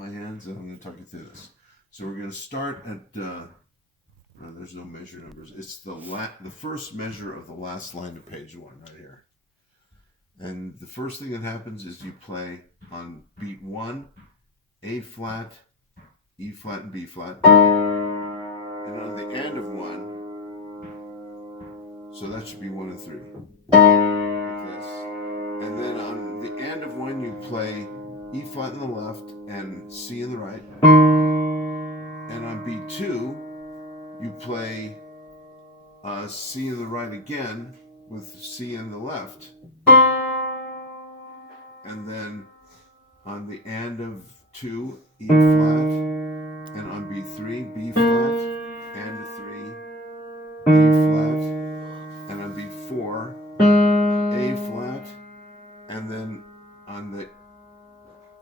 My hands, and I'm going to talk you through this. So we're going to start at. There's no measure numbers. It's the first measure of the last line of page one right here. And the first thing that happens is you play on beat one, A flat, E flat, and B flat. And on the end of one, so that should be 1 and 3, like this. And then on the end of one, you play E flat in the left and C in the right. And on beat two, you play C in the right again with C in the left. And then on the end of 2, E flat, and on beat 3, B flat, and 3, E flat, and on beat 4, A flat, and then on the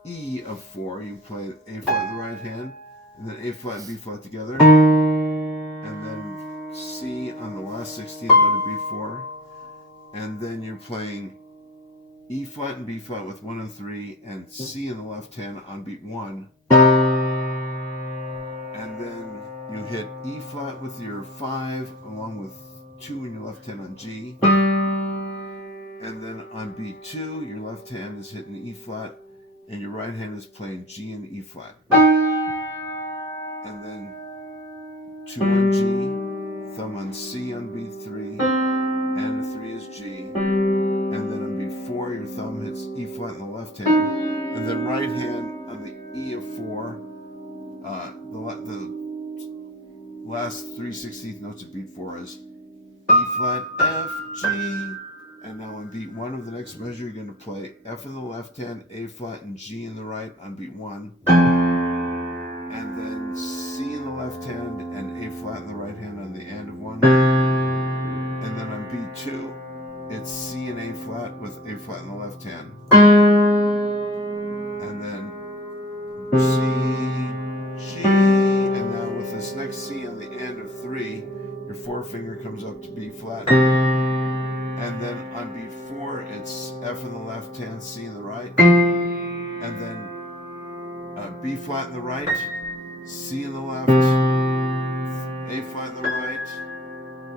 E of 4, you play A flat in the right hand, and then A flat and B flat together, and then C on the last 16th out of beat 4, and then you're playing E flat and B flat with 1 and 3, and C in the left hand on beat 1. And then you hit E flat with your 5, along with 2 in your left hand on G. And then on beat 2, your left hand is hitting E flat, and your right hand is playing G and E flat. And then 2 on G, thumb on C on beat 3, and the 3 is G. And then on beat 4, your thumb hits E flat in the left hand, and then right hand on the E of 4. The last 3/16 notes of beat 4 is E flat, F, G. And now on beat 1 of the next measure, you're going to play F in the left hand, A flat, and G in the right on beat 1. And then C in the left hand and A flat in the right hand on the end of 1. And then on beat 2, it's C and A flat with A flat in the left hand. And then C, G, and now with this next C on the end of 3, your forefinger comes up to B flat. And then on beat 4, it's F in the left hand, C in the right. And then B flat in the right, C in the left, A flat in the right.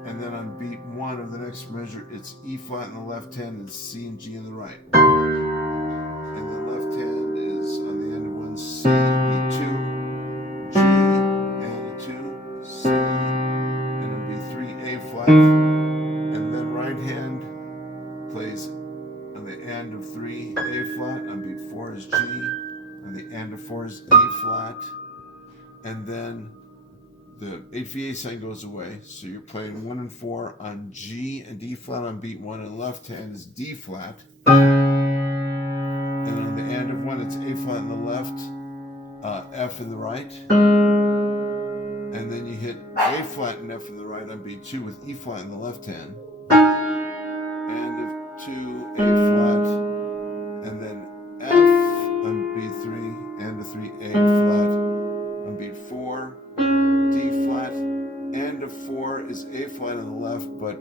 And then on beat 1 of the next measure, it's E flat in the left hand and C and G in the right. And the left hand is on the end of 1, C, beat 2, G, and a 2, C, and on beat 3, A flat. And then right hand plays on the end of 3, A flat, on beat 4 is G, on the end of 4 is E flat, and then the HVA sign goes away, so you're playing 1 and 4 on G and D flat on beat 1, and left hand is D flat. And on the end of 1, it's A flat in the left, F in the right. And then you hit A flat and F in the right on beat 2 with E flat in the left hand. End of 2, A flat, and then F on beat 3, and of 3, A flat on beat 4. D flat, end of 4 is A flat on the left, but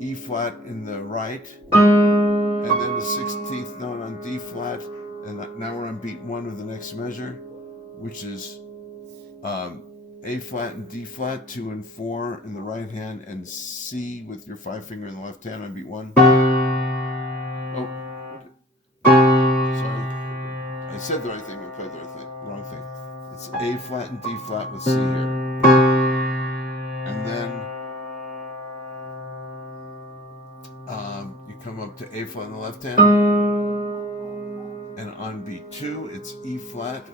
E flat in the right. And then the 16th note on D flat, and now we're on beat 1 of the next measure, which is A flat and D flat, 2 and 4 in the right hand, and C with your 5 finger in the left hand on beat 1. Oh, sorry. I said the right thing, I played the right thing, wrong thing. It's A flat and D flat with C here. And then you come up to A flat in the left hand. And on beat 2, it's E flat.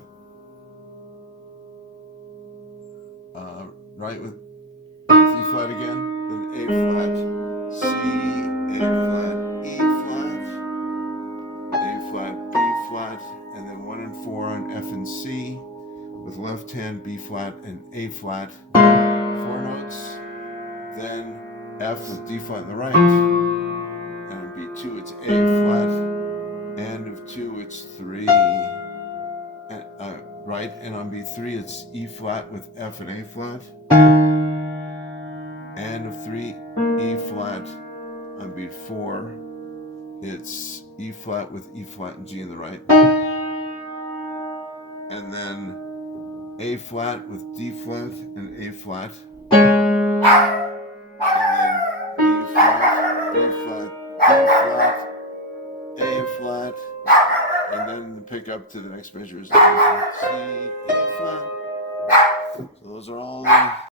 Right with E flat again. Then A flat, C, A flat, E flat, A flat, B flat, and then 1 and 4 on F and C. With left hand, B flat, and A flat, 4 notes. Then F with D flat in the right, and on beat 2 it's A flat, and of 2 it's 3, and, right, and on beat 3 it's E flat with F and A flat, and of 3 E flat. On beat 4 it's E flat with E flat and G in the right. and then A flat with D flat and A flat, and then B flat, B flat, D flat, A flat, and then the pickup to the next measure is C, E flat. So those are all the